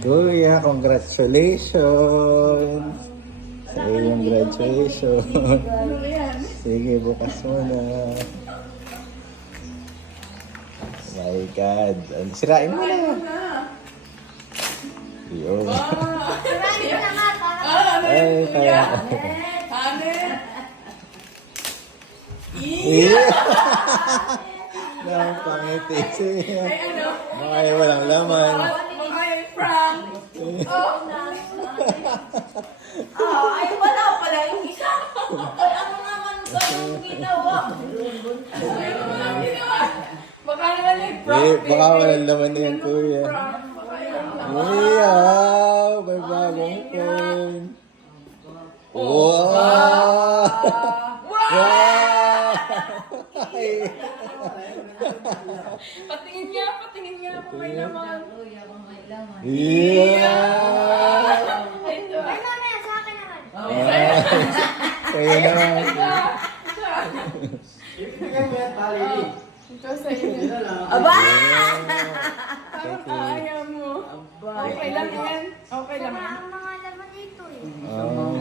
Kuya, congratulations! Sa iyong graduation. Sige, bukas mo na. Oh my God. Sirain mo na. Yun. Sirain mo na nga. Ay, kaya. Yeah! Nang pangiti siya. Baka yung walang laman. Ay, wala pala yung isa. Ay, ano naman ba yung ginawa? Baka naman yung prank. Eh, baka walang laman na yan, kuya. Wow! May bagong phone. Wow! Wow! Patingin niya kung may laman. Yeah! Ay, mamaya, sa akin naman. Kaya naman. Ito sa'yo. Aba! Parang ayaw mo. Okay lang yan. Okay lang yan. Ang mga laman dito eh. Oh.